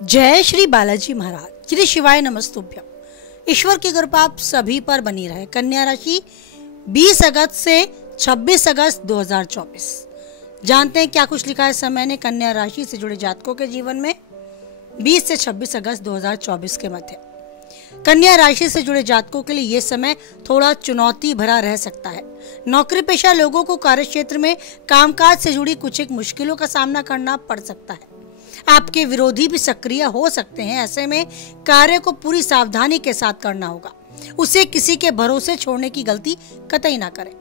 जय श्री बालाजी महाराज। श्री शिवाय नमस्तुभ्यम। ईश्वर की कृपा आप सभी पर बनी रहे। कन्या राशि 20 अगस्त से 26 अगस्त 2024। जानते हैं क्या कुछ लिखा है समय ने कन्या राशि से जुड़े जातकों के जीवन में 20 से 26 अगस्त 2024 के मध्य। कन्या राशि से जुड़े जातकों के लिए यह समय थोड़ा चुनौती भरा रह सकता है। नौकरी पेशा लोगों को कार्य क्षेत्र में कामकाज से जुड़ी कुछ एक मुश्किलों का सामना करना पड़ सकता है। आपके विरोधी भी सक्रिय हो सकते हैं। ऐसे में कार्य को पूरी सावधानी के साथ करना होगा। उसे किसी के भरोसे छोड़ने की गलती कतई ना करें।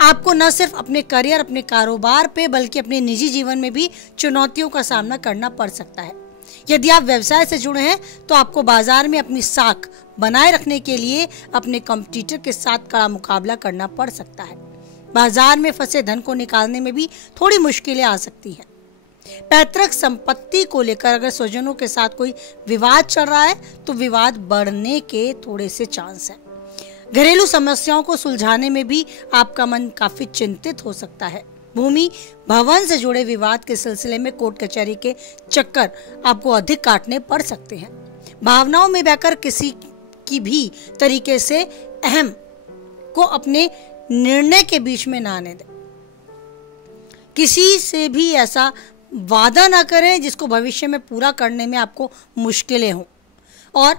आपको न सिर्फ अपने करियर, अपने कारोबार पे बल्कि अपने निजी जीवन में भी चुनौतियों का सामना करना पड़ सकता है। यदि आप व्यवसाय से जुड़े हैं तो आपको बाजार में अपनी साख बनाए रखने के लिए अपने कॉम्पिटिटर के साथ कड़ा मुकाबला करना पड़ सकता है। बाजार में फंसे धन को निकालने में भी थोड़ी मुश्किलें आ सकती हैं। पैतृक संपत्ति को लेकर अगर स्वजनों के साथ कोई विवाद चल रहा है तो विवाद बढ़ने के थोड़े से चांस हैं। घरेलू समस्याओं को सुलझाने में भी आपका मन काफी चिंतित हो सकता है। भूमि भवन से जुड़े विवाद के सिलसिले में कोर्ट कचहरी के चक्कर आपको अधिक काटने पड़ सकते हैं। भावनाओं में बहकर किसी की भी तरीके से अहम को अपने निर्णय के बीच में ना आने दें। किसी से भी ऐसा वादा ना करें जिसको भविष्य में पूरा करने में आपको मुश्किलें हों। और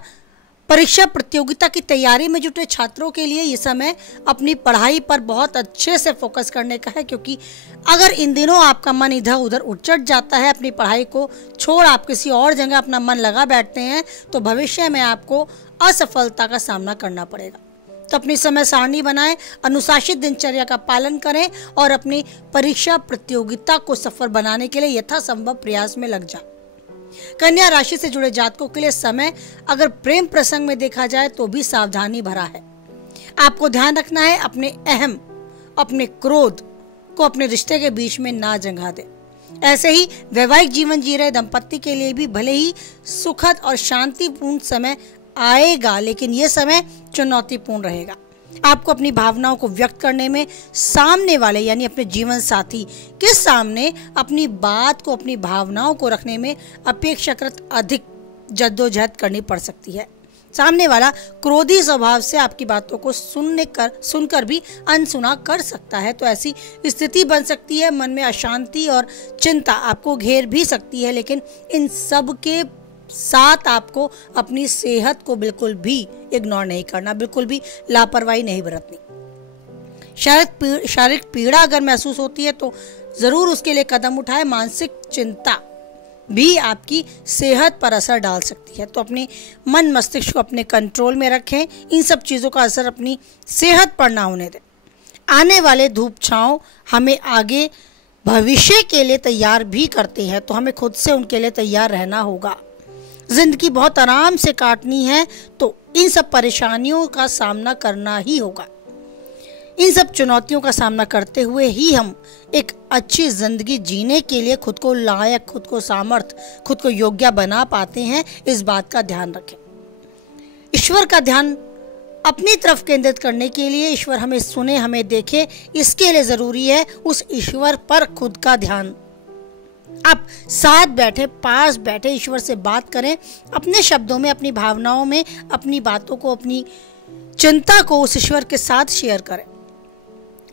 परीक्षा प्रतियोगिता की तैयारी में जुटे छात्रों के लिए ये समय अपनी पढ़ाई पर बहुत अच्छे से फोकस करने का है, क्योंकि अगर इन दिनों आपका मन इधर उधर उचट जाता है, अपनी पढ़ाई को छोड़ आप किसी और जगह अपना मन लगा बैठते हैं तो भविष्य में आपको असफलता का सामना करना पड़ेगा। तो अपनी समय सारणी बनाएं, अनुशासित दिनचर्या का पालन करें और अपनी परीक्षा प्रतियोगिता को सफल बनाने के लिए यथासंभव प्रयास में लग जाएं। कन्या राशि से जुड़े जातकों के लिए समय अगर प्रेम प्रसंग में देखा जाए तो भी सावधानी भरा है। आपको ध्यान रखना है अपने अहम, अपने क्रोध को अपने रिश्ते के बीच में ना जंगा दे। ऐसे ही वैवाहिक जीवन जी रहे दंपत्ति के लिए भी भले ही सुखद और शांतिपूर्ण समय आएगा, लेकिन यह समय चुनौतीपूर्ण रहेगा। आपको अपनी भावनाओं को व्यक्त करने में सामने वाले यानी अपने जीवन साथी के सामने अपनी बात को, अपनी भावनाओं को रखने में अपेक्षाकृत अधिक जद्दोजहद करनी पड़ सकती है। सामने वाला क्रोधी स्वभाव से आपकी बातों को सुनकर भी अनसुना कर सकता है। तो ऐसी स्थिति बन सकती है, मन में अशांति और चिंता आपको घेर भी सकती है। लेकिन इन सब के साथ आपको अपनी सेहत को बिल्कुल भी इग्नोर नहीं करना, बिल्कुल भी लापरवाही नहीं बरतनी। शारीरिक पीड़ा अगर महसूस होती है तो जरूर उसके लिए कदम उठाएं। मानसिक चिंता भी आपकी सेहत पर असर डाल सकती है। तो अपने मन मस्तिष्क को अपने कंट्रोल में रखें। इन सब चीज़ों का असर अपनी सेहत पर ना होने दें। आने वाले धूप छांव हमें आगे भविष्य के लिए तैयार भी करते हैं, तो हमें खुद से उनके लिए तैयार रहना होगा। जिंदगी बहुत आराम से काटनी है तो इन सब परेशानियों का सामना करना ही होगा। इन सब चुनौतियों का सामना करते हुए ही हम एक अच्छी जिंदगी जीने के लिए खुद को लायक, खुद को सामर्थ, खुद को योग्य बना पाते हैं। इस बात का ध्यान रखें। ईश्वर का ध्यान अपनी तरफ केंद्रित करने के लिए ईश्वर हमें सुने, हमें देखे, इसके लिए जरूरी है उस ईश्वर पर खुद का ध्यान। आप साथ बैठे, पास बैठे ईश्वर से बात करें। अपने शब्दों में, अपनी भावनाओं में, अपनी बातों को, अपनी चिंता को उस ईश्वर के साथ शेयर करें।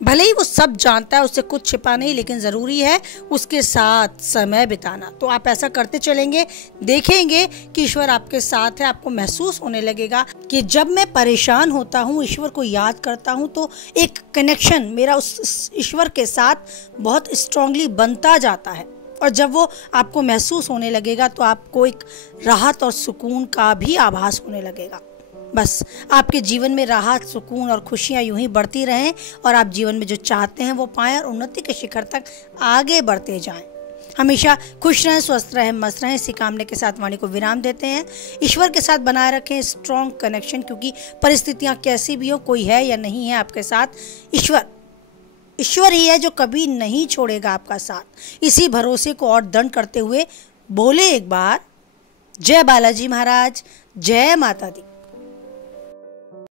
भले ही वो सब जानता है, उससे कुछ छिपा नहीं, लेकिन ज़रूरी है उसके साथ समय बिताना। तो आप ऐसा करते चलेंगे, देखेंगे कि ईश्वर आपके साथ है। आपको महसूस होने लगेगा कि जब मैं परेशान होता हूँ, ईश्वर को याद करता हूँ, तो एक कनेक्शन मेरा उस ईश्वर के साथ बहुत स्ट्रांगली बनता जाता है। और जब वो आपको महसूस होने लगेगा तो आपको एक राहत और सुकून का भी आभास होने लगेगा। बस आपके जीवन में राहत, सुकून और खुशियाँ यूं ही बढ़ती रहें और आप जीवन में जो चाहते हैं वो पाएं और उन्नति के शिखर तक आगे बढ़ते जाएं। हमेशा खुश रहें, स्वस्थ रहें, मस्त रहें। इसी कामने के साथ वाणी को विराम देते हैं। ईश्वर के साथ बनाए रखें स्ट्रॉन्ग कनेक्शन, क्योंकि परिस्थितियाँ कैसी भी हो, कोई है या नहीं है आपके साथ, ईश्वर ही है जो कभी नहीं छोड़ेगा आपका साथ। इसी भरोसे को और दृढ़ करते हुए बोले एक बार जय बालाजी महाराज, जय माता दी।